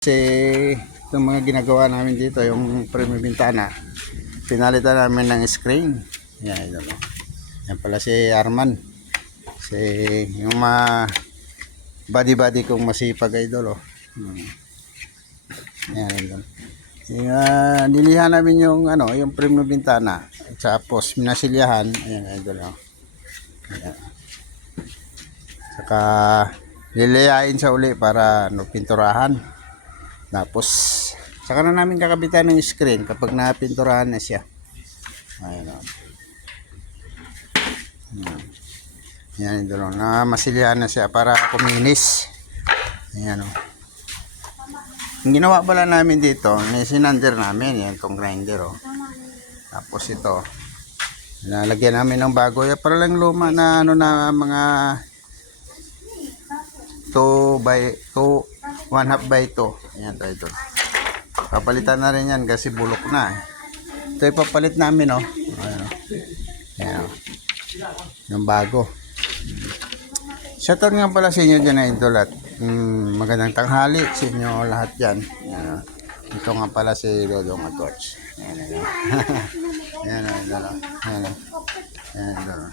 Kasi itong mga ginagawa namin dito, yung premium bintana, pinalitan namin ng screen. Yan, ito. Yan pala si Arman. Si yung mga body kong masipag idol. Oh. Yan, ito. Nilihan namin yung yung premium bintana. Tapos minasilyahan, ayan idol. Oh. Ayan. Saka liliyain sa uli para pinturahan. Tapos saka na namin kakabitan ng screen kapag napinturahan na siya. Ayun. Yan doon na masilihan na siya para kuminis. Ayan o. Ang ginawa pala namin dito, sinander namin yan tong grinder o. Tapos ito, lalagyan namin ng bago. Yan para lang luma na na mga 1/2 by 2. Ayan tayo ito. Papalitan na rin yan kasi bulok na. Ito ipapalit namin oh. Ayan. Ayan. Yung bago. Shoutout nga pala sa inyo dyan na idol at magandang tanghali sa inyo lahat dyan. Ayan. Ito nga pala si Dodong at Coach. Ayan. Ayan. Ayan. Ayan. Ayan. Ayan.